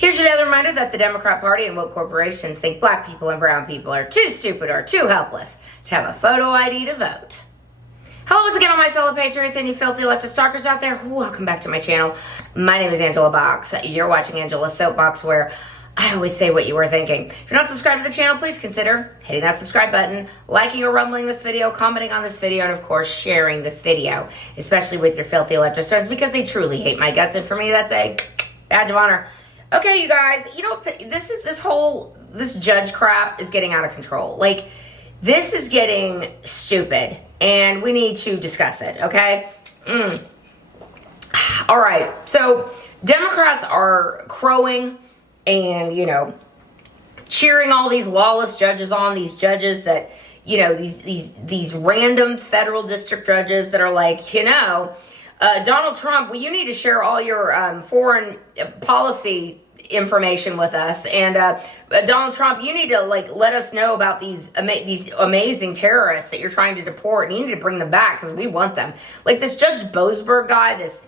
Here's another reminder that the Democrat Party and woke corporations think black people and brown people are too stupid or too helpless to have a photo ID to vote. Hello once again, all my fellow patriots and you filthy leftist stalkers out there. Welcome back to my channel. My name is Angela Box. You're watching Angela's Soapbox, where I always say what you were thinking. If you're not subscribed to the channel, please consider hitting that subscribe button, liking or rumbling this video, commenting on this video, and of course, sharing this video, especially with your filthy leftist friends, because they truly hate my guts, and for me, that's a badge of honor. Okay, you guys, you know, this judge crap is getting out of control. Like, this is getting stupid, and we need to discuss it, okay? All right, so Democrats are crowing and, you know, cheering all these lawless judges on, these judges that, you know, these random federal district judges that are like, you know, Donald Trump, well, you need to share all your foreign policy information with us. And Donald Trump, you need to let us know about these amazing terrorists that you're trying to deport, and you need to bring them back because we want them. Like this Judge Boasberg guy, this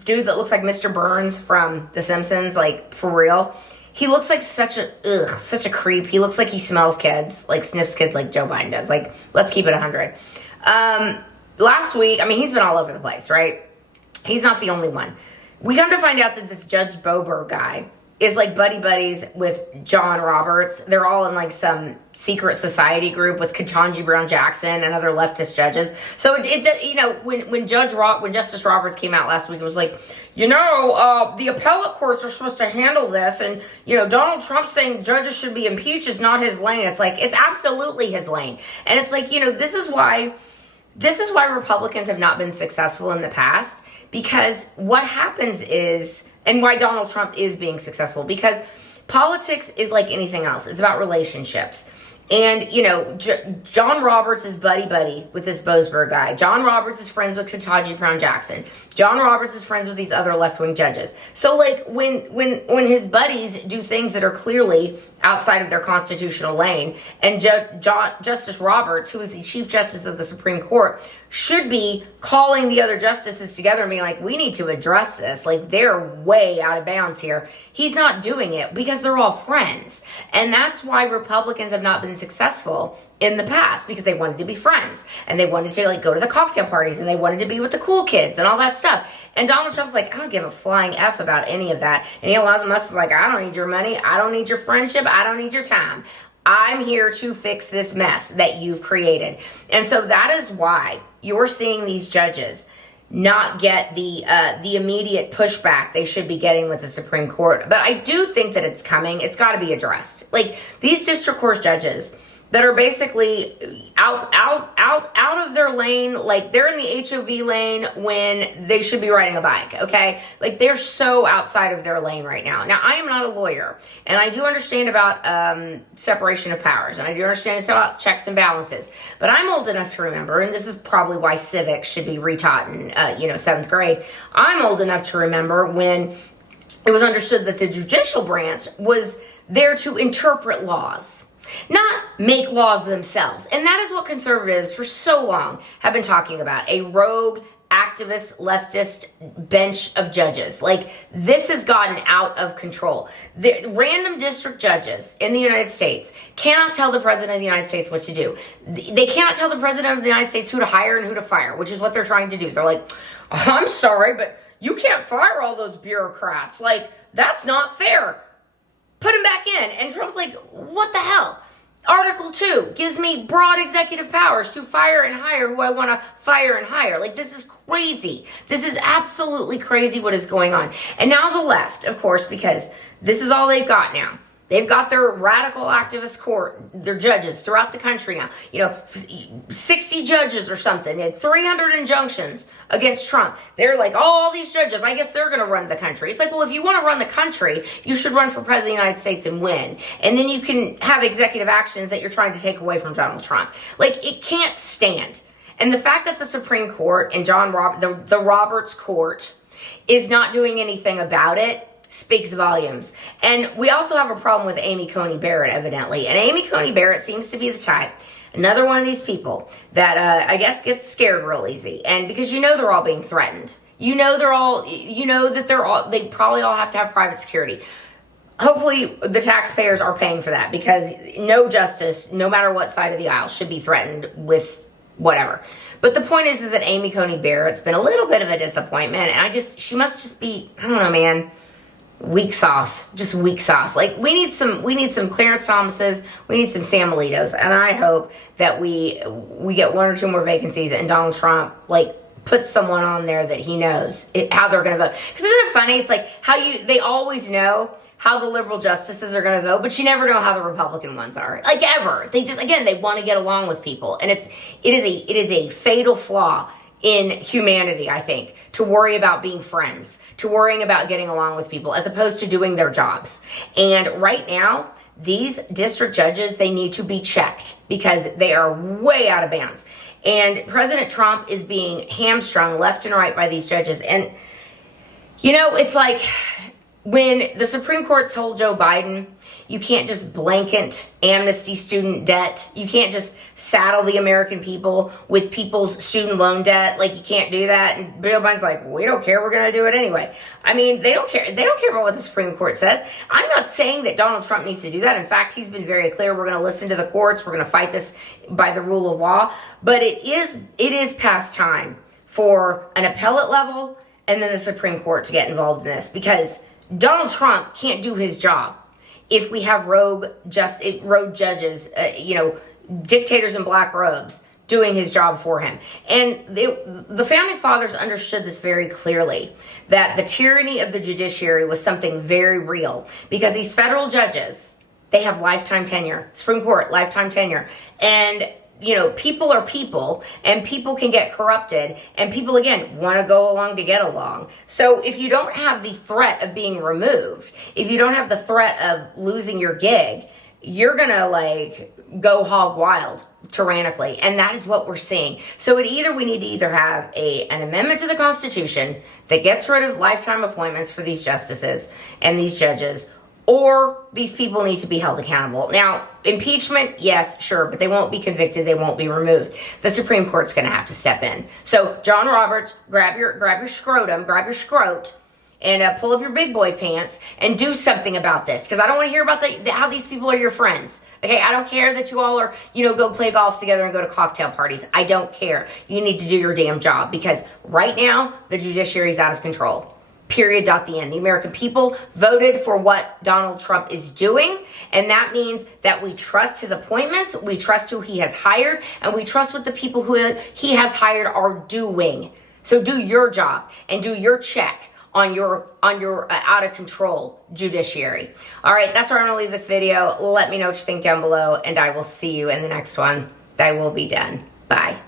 dude that looks like Mr. Burns from The Simpsons, like for real. He looks like such a creep. He looks like he smells kids, like sniffs kids like Joe Biden does. Like, let's keep it 100. Last week, I mean, he's been all over the place, right? He's not the only one. We come to find out that this Judge Boasberg guy is like buddies with John Roberts. They're all in like some secret society group with Ketanji Brown Jackson and other leftist judges. So it you know, when Justice Roberts came out last week, it was like, you know, the appellate courts are supposed to handle this, and you know, Donald Trump saying judges should be impeached is not his lane. It's like, it's absolutely his lane. And it's like, you know, this is why Republicans have not been successful in the past, because what happens is, and why Donald Trump is being successful, because politics is like anything else. It's about relationships. And, you know, John Roberts is buddy with this Boasberg guy. John Roberts is friends with Ketanji Brown Jackson. John Roberts is friends with these other left-wing judges. So, like, when his buddies do things that are clearly outside of their constitutional lane, and Justice Roberts, who is the Chief Justice of the Supreme Court, should be calling the other justices together and being like, we need to address this. Like, they're way out of bounds here. He's not doing it because they're all friends. And that's why Republicans have not been successful in the past, because they wanted to be friends and they wanted to like go to the cocktail parties and they wanted to be with the cool kids and all that stuff. And Donald Trump's like, I don't give a flying F about any of that. And Elon Musk is like, I don't need your money. I don't need your friendship. I don't need your time. I'm here to fix this mess that you've created. And so that is why you're seeing these judges not get the immediate pushback they should be getting with the Supreme Court. But I do think that it's coming. It's got to be addressed. Like these district court judges that are basically out of their lane, like they're in the HOV lane when they should be riding a bike, okay? Like they're so outside of their lane right now. Now, I am not a lawyer, and I do understand about separation of powers, and I do understand it's about checks and balances, but I'm old enough to remember, and this is probably why civics should be retaught in, 7th grade. I'm old enough to remember when it was understood that the judicial branch was there to interpret laws, not make laws themselves. And that is what conservatives for so long have been talking about. A rogue, activist, leftist bench of judges. Like, this has gotten out of control. The random district judges in the United States cannot tell the president of the United States what to do. They cannot tell the president of the United States who to hire and who to fire, which is what they're trying to do. They're like, I'm sorry, but you can't fire all those bureaucrats. Like, that's not fair. Put him back in. And Trump's like, what the hell? Article 2 gives me broad executive powers to fire and hire who I want to fire and hire. Like, this is crazy. This is absolutely crazy what is going on. And now the left, of course, because this is all they've got now. They've got their radical activist court, their judges throughout the country now. 60 judges or something. They had 300 injunctions against Trump. They're like, all these judges, I guess they're going to run the country. It's like, well, if you want to run the country, you should run for president of the United States and win. And then you can have executive actions that you're trying to take away from Donald Trump. Like, it can't stand. And the fact that the Supreme Court and the Roberts Court is not doing anything about it speaks volumes. And we also have a problem with Amy Coney Barrett, evidently. And Amy Coney Barrett seems to be the type, another one of these people that I guess gets scared real easy. And because they're all being threatened. They probably all have to have private security. hopefully the taxpayers are paying for that, because no justice, no matter what side of the aisle, should be threatened with whatever. But the point is that Amy Coney Barrett's been a little bit of a disappointment, and she must just be, I don't know, man, weak sauce, just weak sauce. Like, we need some Clarence Thomases, we need some Sam Alitos, and I hope that we get one or two more vacancies, and Donald Trump, like, put someone on there that he knows how they're going to vote. Because isn't it funny? It's like they always know how the liberal justices are going to vote, but you never know how the Republican ones are. Like, ever. They just, again, they want to get along with people. And it is a fatal flaw in humanity, I think, to worry about being friends, to worrying about getting along with people, as opposed to doing their jobs. And right now, these district judges, they need to be checked, because they are way out of bounds. And President Trump is being hamstrung left and right by these judges. And, you know, it's like when the Supreme Court told Joe Biden, you can't just blanket amnesty student debt. You can't just saddle the American people with people's student loan debt. Like, you can't do that. And Joe Biden's like, we don't care. We're going to do it anyway. I mean, they don't care. They don't care about what the Supreme Court says. I'm not saying that Donald Trump needs to do that. In fact, he's been very clear. We're going to listen to the courts. We're going to fight this by the rule of law. But it is past time for an appellate level and then the Supreme Court to get involved in this, because Donald Trump can't do his job if we have rogue judges, dictators in black robes doing his job for him. And the founding fathers understood this very clearly, that the tyranny of the judiciary was something very real, because these federal judges, they have lifetime tenure. Supreme Court, lifetime tenure. And people are people, and people can get corrupted, and people, again, want to go along to get along. So if you don't have the threat of being removed, if you don't have the threat of losing your gig, you're going to, go hog wild tyrannically. And that is what we're seeing. So we need to either have an amendment to the Constitution that gets rid of lifetime appointments for these justices and these judges, or these people need to be held accountable. Now, impeachment, yes, sure, but they won't be convicted. They won't be removed. The Supreme Court's going to have to step in. So, John Roberts, grab your scrotum, grab your scrot, and pull up your big boy pants and do something about this. Because I don't want to hear about how these people are your friends. Okay, I don't care that you all are, go play golf together and go to cocktail parties. I don't care. You need to do your damn job, because right now, the judiciary is out of control. Period. The end. The American people voted for what Donald Trump is doing, and that means that we trust his appointments, we trust who he has hired, and we trust what the people who he has hired are doing. So do your job and do your check on your out of control judiciary. All right, that's where I'm gonna leave this video. Let me know what you think down below, and I will see you in the next one. I will be done. Bye.